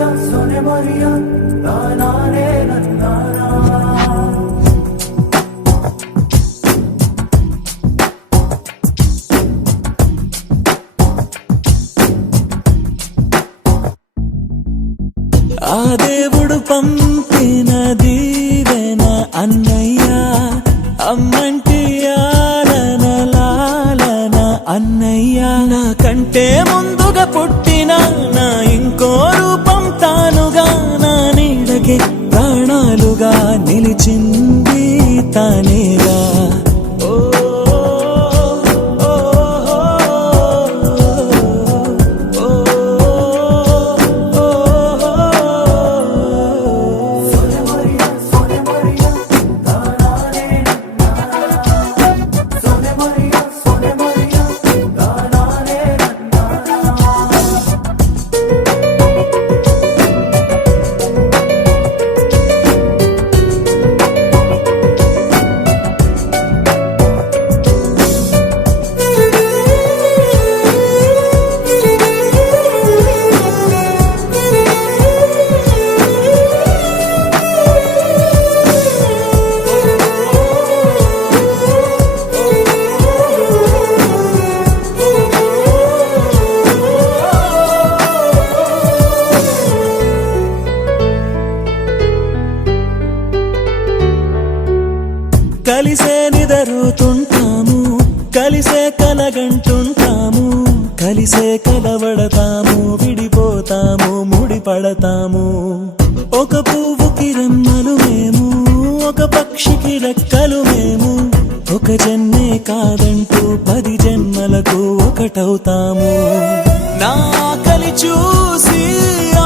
Maria, tanane nannara. ఆ దేవుడు పంపిన దీవెన అన్నయ్య, అమ్మంటి ఆలన లాలన అన్నయ్య. నాకంటే ముందుగా పుట్టిన నా ఇంకో రూపం తానుగా, నా నీడకి ప్రాణాలుగా నిలిచింది తానేగా. కలిసే నిదరుతుంటాము, కలిసే కలగంటుంటాము, కలిసే కలవడతాము, విడిపోతాము, ముడిపడతాము. ఒక పువ్వుకి రెమ్మలు మేము, ఒక పక్షికి రెక్కలు మేము, ఒక జన్మే కాదంటూ 10 జన్మలకు ఒకటవుతాము. నా కలి చూసి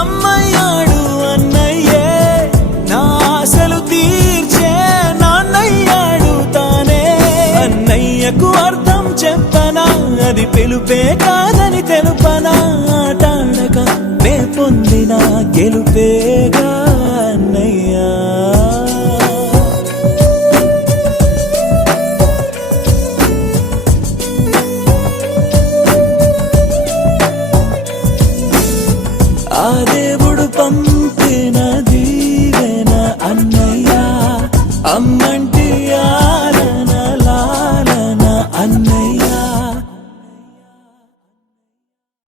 అమ్మయ్యాడు అన్నయ్యే, నా ఆశలు తీర్చే నాన్నయ్యాడు తానే. అన్నయ్యకు అర్థం చెప్పనా, అది పిలుపే కాదని తెలుపనా, ఆటాడక నే పొందిన గెలుపే